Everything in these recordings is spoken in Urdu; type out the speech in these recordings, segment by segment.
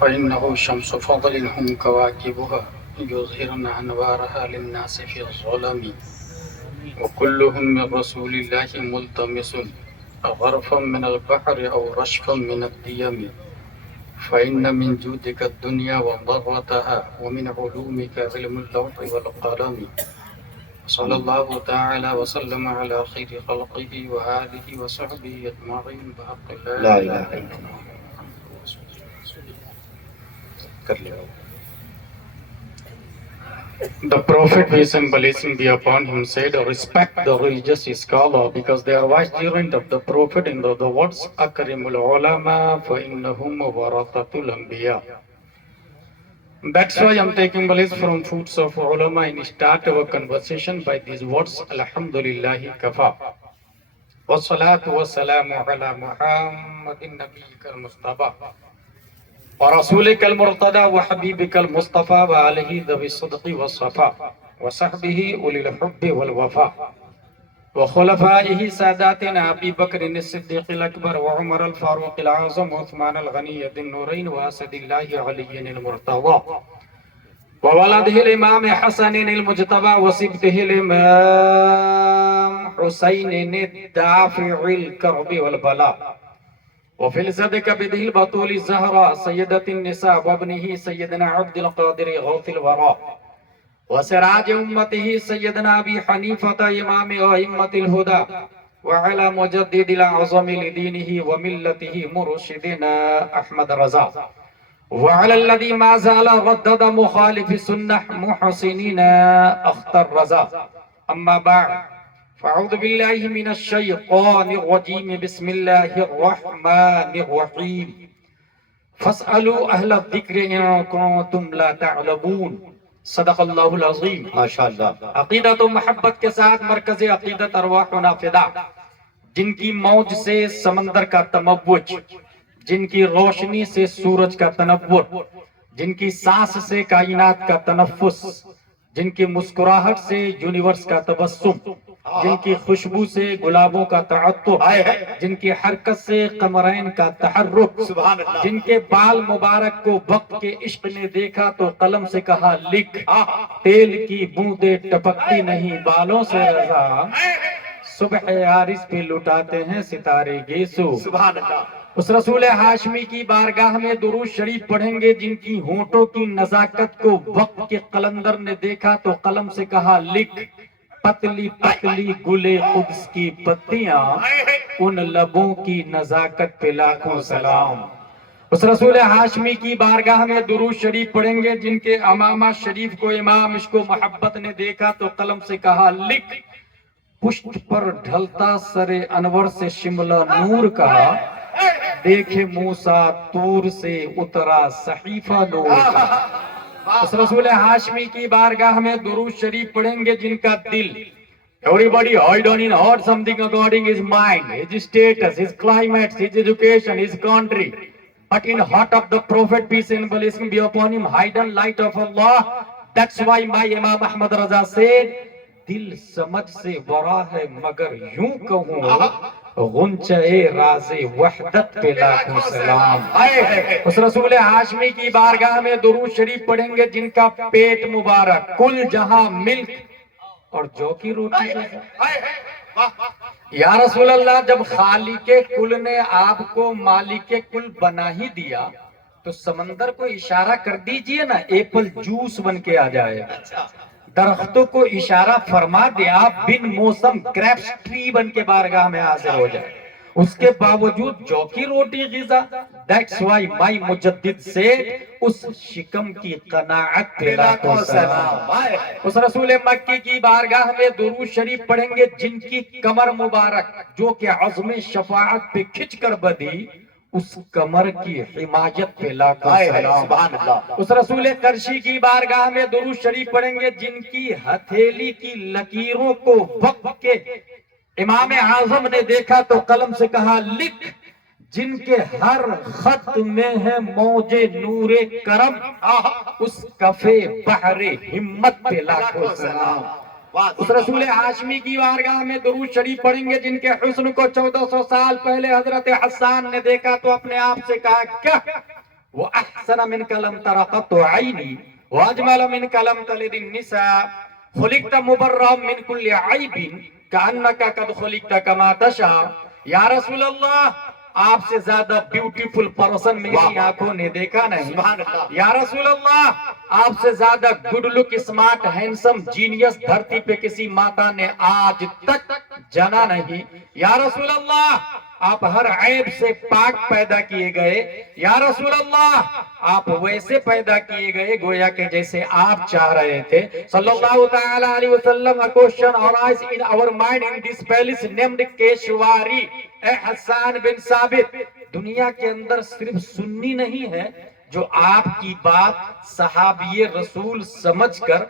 فإنه شمس فضل هم كواكبها يظهرن أنوارها للناس في الظلم وكلهم من رسول الله ملتمس غرفا من البحر أو رشفا من الديم فإن من جودك الدنيا وضرتها ومن علومك علم اللوح والقلم صلى الله تعالى وسلم على خير خلقه وآله وصحبه أجمعين بحق لا إله إلا الله. The Prophet, peace and blessing be upon him, said, respect the religious scholar because they are vicegerent of the Prophet in the words, Akrimul ulama fa innahum warathatul anbiya. That's why I'm taking bliss from foods of ulama and start our conversation by these words, Alhamdulillahi kafa. Wassalatu wassalamu ala Muhammadin nabiyyikal Mustafa. ورسولك المرتضى وحبيبك المصطفى وآله ذوي الصدق والصفاء وصحبه أولي الحب والوفاء وخلفائه ساداتنا أبي بكر الصديق الأكبر وعمر الفاروق الأعظم وعثمان الغني ذي النورين وأسد الله علي المرتضى وولده الإمام حسن المجتبى وسبته الإمام حسين الدافع الكرب والبلاء وفي الصدق بده البطول الزهراء سيدة النساء وابنه سيدنا عبد القادر غوث الوراء وسراج أمته سيدنا أبي حنيفة إمام أئمة الهدى وعلى مجدد الأعظم لدينه وملته مرشدنا أحمد رضا وعلى الذي ما زال ردد مخالف السنة محسنين أختر رضا أما بعد فأعوذ بالله من الشيطان الرجيم بسم الله الرحمن الرحيم فاسألوا أهل الذكر إن كنتم لا تعلمون صدق اللہ العظیم. ماشاءاللہ. عقیدت و محبت کے ساتھ مرکز عقیدت ارواحنا فدا، جن کی موج سے سمندر کا تموج، جن کی روشنی سے سورج کا تنور، جن کی سانس سے کائنات کا تنفس، جن کی مسکراہٹ سے یونیورس کا تبسم، جن کی خوشبو سے گلابوں کا تعطر، جن کی حرکت سے قمرین کا تحرک، جن کے بال مبارک کو وقت کے عشق نے دیکھا تو قلم سے کہا لکھ، تیل کی بوندیں ٹپکتی نہیں بالوں سے رضا، صبح عارض پہ لٹاتے ہیں ستارے گیسو. اس رسول ہاشمی کی بارگاہ میں درود شریف پڑھیں گے جن کی ہونٹوں کی نزاکت کو وقت کے قلندر نے دیکھا تو قلم سے کہا لکھ، پتلی پتلی گلے قدس کی پتیاں، ان لبوں کی نزاکت پہ لاکھوں سلام. اس رسول ہاشمی کی بارگاہ میں درود شریف پڑھیں گے جن کے امامہ شریف کو امام عشق و محبت نے دیکھا تو قلم سے کہا لکھ، پشت پر ڈھلتا سر انور سے شملہ نور کہا، دیکھے موسیٰ طور سے اترا صحیفہ نور کہا. اس رسول ہاشمی کی بارگاہ میں درود شریف پڑھیں گے جن کا دل everybody hold on in heart something according his mind, his status, his climate, his education, his country, but in heart of the Prophet peace and blessing be upon him hidden light of Allah. That's why my Imam Ahmad Raza said, دل سمجھ سے ورا ہے مگر یوں کہوں غنچۂ راز وحدت پہ لاکھوں سلام. اس رسول ہاشمی کی بارگاہ میں درود شریف پڑھیں گے جن کا پیٹ مبارک کل جہاں ملک اور جو کی روٹی ہے. یا رسول اللہ، جب خالق کل نے آپ کو مالک کل بنا ہی دیا تو سمندر کو اشارہ کر دیجئے نا ایپل جوس بن کے آ جائے، درختوں کو اشارہ فرما دیا بن موسم گریپس ٹری بن کے بارگاہ میں حاضر ہو جائے، اس کے باوجود جو کی روٹی غذا. That's why my مجدد سے اس شکم کی قناعت پہ لاکھوں سلام. اس رسول مکی کی بارگاہ میں درود شریف پڑھیں گے جن کی کمر مبارک جو کہ عزم شفاعت پہ کھچ کر بدھی، اس کمر کی حمایت پہ لاکھوں سلام. اس رسول قرشی کی بارگاہ میں درود شریف پڑھیں گے جن کی ہتھیلی کی لکیروں کو وقت کے امام اعظم نے دیکھا تو قلم سے کہا لکھ، جن کے ہر خط میں ہے موج نور کرم، اس کفے بحر ہمت پہ لاکھوں سلام. اس رسول ہاشمی کی بارگاہ میں درود شریف پڑھیں گے جن کے حسن کو 1400 سال پہلے حضرت حسان نے دیکھا تو اپنے آپ سے کہا کیا وہ احسن من کلم ترقت عینی واجمل من کلم تلد النساء خلقت مبرا من کل عیب کانک قد خلقت کما تشاء. یا رسول اللہ آپ سے زیادہ بیوٹیفل پرسن میری آنکھوں نے دیکھا نہیں. یا رسول اللہ آپ سے زیادہ good luck smart handsome genius دھرتی پہ کسی ماتا نے آج تک جنا نہیں. یا رسول اللہ آپ ہر عیب سے پاک پیدا کیے گئے. یا رسول اللہ آپ ویسے پیدا کیے گئے گویا کہ جیسے آپ چاہ رہے تھے. صلی اللہ تعالی علیہ وسلم. A question arise in our mind in this palace named کیشواری. A Hassan bin ثابت دنیا کے اندر صرف سنی نہیں ہے جو آپ کی بات صحابی رسول سمجھ کر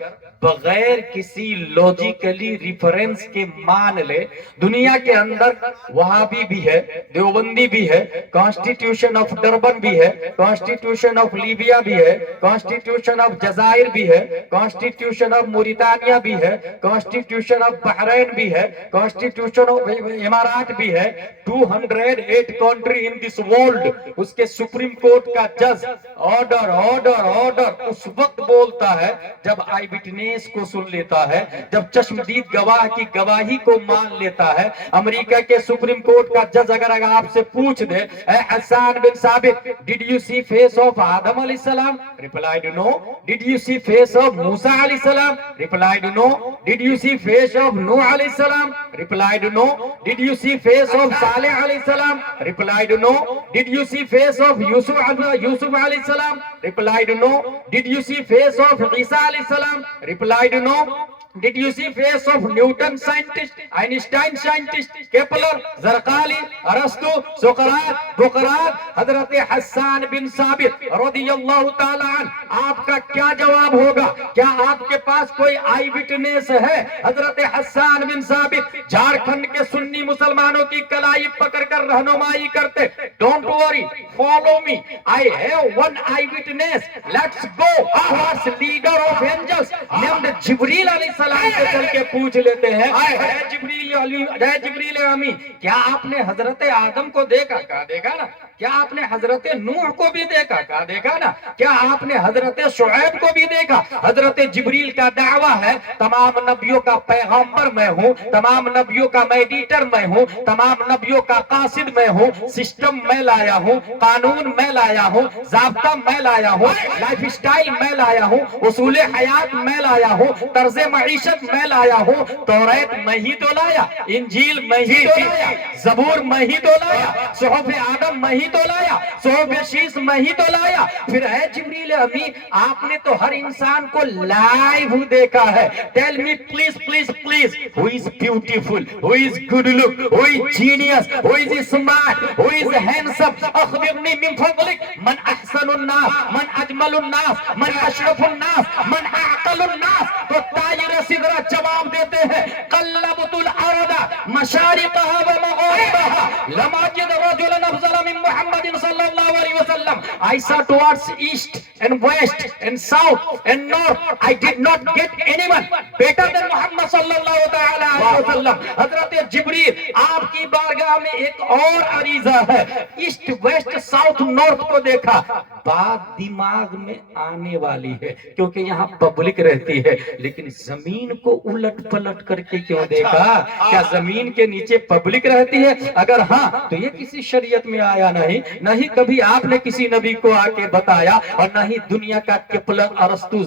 بغیر کسی لوجیکلی ریفرنس کے مان لے. دنیا کے اندر وہابی بھی ہے, دیوبندی بھی ہے, کانسٹیٹیوشن آف ڈربن بھی ہے, کانسٹیٹیوشن آف لیبیا بھی ہے, کانسٹیٹیوشن آف جزائر بھی ہے, کانسٹیٹیوشن آف موریتانیہ بھی ہے, کانسٹیٹیوشن آف بحرین بھی ہے, کانسٹیٹیوشن آف امارات بھی ہے. 208 کنٹری ان دس ورلڈ. اس کے سپریم کورٹ کا جج آرڈر آرڈر آرڈر اس وقت بولتا ہے جب آئی وٹنس کو سن لیتا ہے, جب چشمدید گواہ کی گواہی کو مان لیتا ہے. امریکہ کے سپریم کورٹ کا جج اگر آپ سے پوچھ دے اے Hassan bin Thabit did you see face of Adam علیہ السلام, replied no. Did you see face of Musa علیہ السلام, replied no. Did you see face of Nuh علیہ السلام, replied no. Did you see face of Salih علیہ السلام, replied no. Did you see face of Yusuf علیہ السلام, replied no. Did you see face of Isa alayhi salam? Replied no. Did you see face of Newton scientist, Einstein scientist, Kepler, Zarqali, Arastu, Socrates, Buqrat, حضرت حسان بن ثابت رضی اللہ تعالیٰ عنہ آپ کا کیا جواب ہوگا؟ کیا آپ کے پاس کوئی آئی وٹنس ہے؟ حضرت حسان بن ثابت جھارکھنڈ کے سنی مسلمانوں کی کلائی پکڑ کر رہنمائی کرتے. Don't worry, follow me. I have one eye witness. Let's go. Our leader of angels named Jibril alayhi salam سے چل کے پوچھ لیتے ہیں اے جبریل امی کیا آپ نے حضرت آدم کو دیکھا؟ کہا دیکھا نا. کیا آپ نے حضرت نوح کو بھی دیکھا؟ کہا دیکھا نا. کیا آپ نے حضرت شعیب کو بھی دیکھا؟ حضرت جبریل کا دعویٰ ہے تمام نبیوں کا پیغمبر میں ہوں, تمام نبیوں کا میڈیٹر میں ہوں, تمام نبیوں کا قاصد میں ہوں, سسٹم میں لایا ہوں, قانون میں لایا ہوں, ضابطہ میں لایا ہوں, لائف سٹائل میں لایا ہوں, اصول حیات میں لایا ہوں, طرز معیشت میں لایا ہوں. توریت میں ہی تو لایا, انجیل میں ہی تو لایا, زبور میں ہی تو لایا, صحف آدم میں ہی تو لایا, صحف شیس میں ہی تو لایا. پھر اے جبریل امی آپ نے تو ہر انسان کو لائیو دیکھا ہے. Tell me please please please who is beautiful, who is good look, who is genius, who is smart, who is handsome. اخبرنی من فضلک من احسن الناس, من اجمل الناس, من اشرف الناس, من اعقل الناس. تو تاجر سدرہ جواب دیتے ہیں قلبت الارض مشارقها ومغاربها لم اجد رجلا افضل من محمد صلی اللہ علیہ وسلم. I saw towards east and west and south and north. I did not get anyone better than Muhammad صلی اللہ تعالی علیہ وسلم. حضرت جبریل آپ کی بارگاہ میں ایک اور عریضہ ہے. ایسٹ ویسٹ ساؤتھ نارتھ کو دیکھا, بات دماغ میں آنے والی ہے کیونکہ یہاں پبلک رہتی ہے, لیکن زمین کو الٹ پلٹ کر کے کیوں دیکھا؟ کیا زمین کے نیچے پبلک رہتی ہے؟ اگر ہاں تو یہ کسی شریعت میں آیا نہیں, نہ ہی کبھی آپ نے کسی نبی کو آ کے بتایا, اور نہ ہی دنیا کا کیپلر ارسطو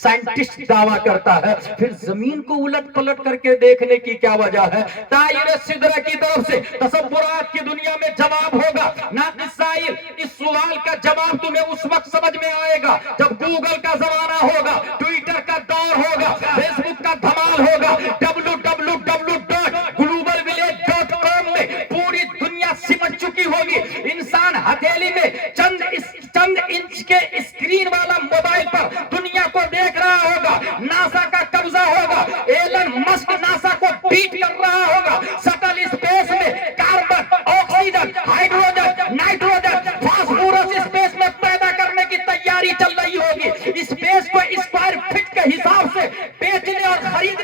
سائنٹسٹ دعویٰ کرتا ہے. پھر زمین کو الٹ پلٹ کر کے دیکھنے کی کیا وجہ ہے؟ طائر سدرہ کی طرف سے تصورات کی دنیا میں جواب ہوگا. ناقص سائل اس سوال کا جواب تمہیں اس وقت سمجھ میں آئے گا جب گوگل کا زمانہ ہوگا, ٹویٹر کا دور ہوگا, فیس بک کا دھمال ہوگا, www.globalvillage.com میں پوری دنیا سمجھ چکی ہوگی. انسان ہتھیلی میں چند انچ کے اسکرین والا موبائل پر دنیا کو دیکھ رہا ہوگا. ناسا کا قبضہ ہوگا, ایلن مسک ناسا کو بیٹ کر رہا ہوگا. سٹل اسپیس میں carbon, oxygen, hydrogen, nitrogen, phosphorus space میں پیدا کرنے کی تیاری چل رہی ہوگی. اسپیس کو اسکوائر فٹ کے حساب سے بیچنے اور خرید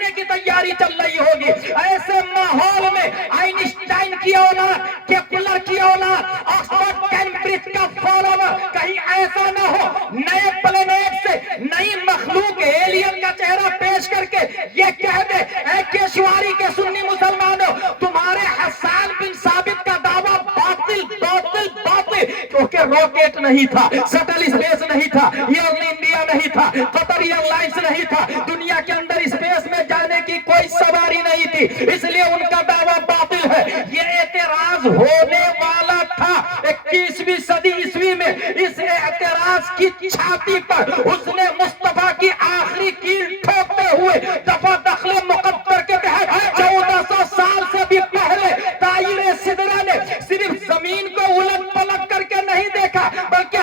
کی اولاد, کیپلر کی اولاد, آکسفورڈ کیمبرج کا فالوور, کہیں ایسا نہ ہو نئے پلانیٹ سے نئی مخلوق ایلین کا چہرہ پیش کر کے یہ کہہ دے اے کیشواری کے سنی مسلمانوں, تمہارے حسان بن ثابت کا دعویٰ باطل باطل باطل, کیونکہ راکٹ نہیں تھا, سٹل اسپیس نہیں تھا, ایئر انڈیا نہیں تھا, قطر ایئر لائنس نہیں تھا, دنیا کے اندر اسپیس میں جانے کی کوئی سواری نہیں تھی, اس لیے ان کا دعویٰ باطل ہے. یہ اعتراض ہونے والا تھا 21ویں صدی عیسوی میں. اس اعتراض کی چھاتی پر اس نے مصطفیٰ کی آخری کیل ٹھوکتے ہوئے دفع دخل مقدر کے تحت 1400 سال سے بھی پہلے طائر سدرہ نے صرف زمین کو الٹ پلٹ کر کے نہیں دیکھا, بلکہ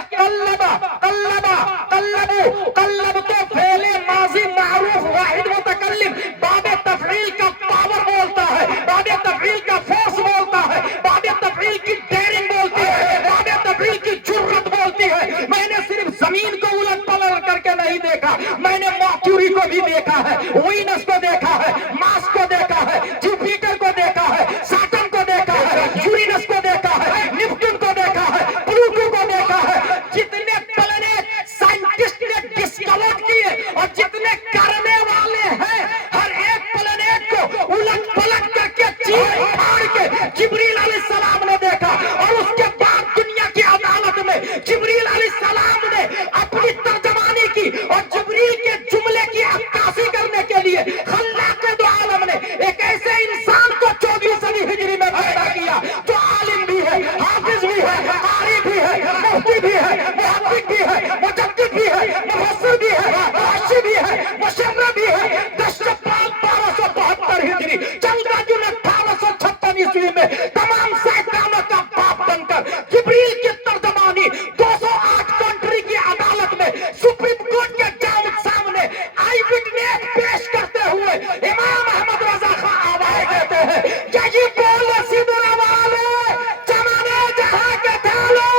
قلب تو فعل ماضی معروف واحد متکلم باب تفعیل کا پاور بولتا ہے, باب تفعیل کا فورس بولتا ہے, باب تفعیل کی ڈیرنگ بولتی ہے, باب تفعیل کی جرأت بولتی ہے. میں نے صرف زمین کو الٹ پلٹ کر کے نہیں دیکھا, میں نے مرکوری کو بھی دیکھا ہے, وینس کو دیکھا ہے, مارس کو دیکھا ہے, جوپیٹر کو دیکھا ہے, سیٹرن کو دیکھا ہے, یورینس کو دیکھا ہے, نیپٹون کو دیکھا ہے, پلوٹو کو دیکھا ہے. جتنے پلانیٹ سائنٹسٹ نے ڈسکور کیے اور جتنے کرنے والے ہیں, ہر ایک پلانیٹ کو الٹ پلٹ کر کے چیر پھاڑ کے جبریل علیہ السلام نے دیکھا, اور اس کے بعد دنیا کی عدالت میں جبریل علیہ السلام نے اپنی ترجمانی کی, اور جبریل کے جملے کی عکاسی کرنے کے لیے خلاق دو عالم نے ایک ایسے انسان کو 24 صدی ہجری میں پیدا کیا جو عالم بھی ہے, حافظ بھی ہے, قاری بھی ہے, مفتی بھی ہے, محقق بھی ہے, مجدد بھی ہے, مفسر بھی ہے, راشد بھی ہے, مشرع بھی ہے. دشتپال 1272 ہجری, 14 جون 1856 عیسوی میں تمام سائنسدانوں کا باپ بن کر جبریل کی ترجمانی 208 کنٹری کی عدالت میں سپریم کورٹ کے جج سامنے آئی وٹنس پیش کرتے ہوئے امام احمد رضا خان آوائے دیتے ہیں کہ یہ بولے سدرہ والے چمانے جہاں کے تھالے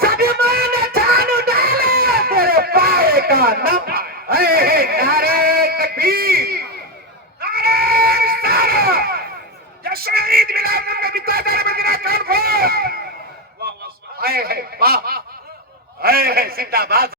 سبھی میں نے جان ڈالے تیرے پائے کا نہ پائے. نعرہ تکبیر, نعرہ رسالت, یا شہید ملاد النبی تاجر مدینہ کان کو. واہ واہ, اے ہے واہ, اے ہے زندہ باد.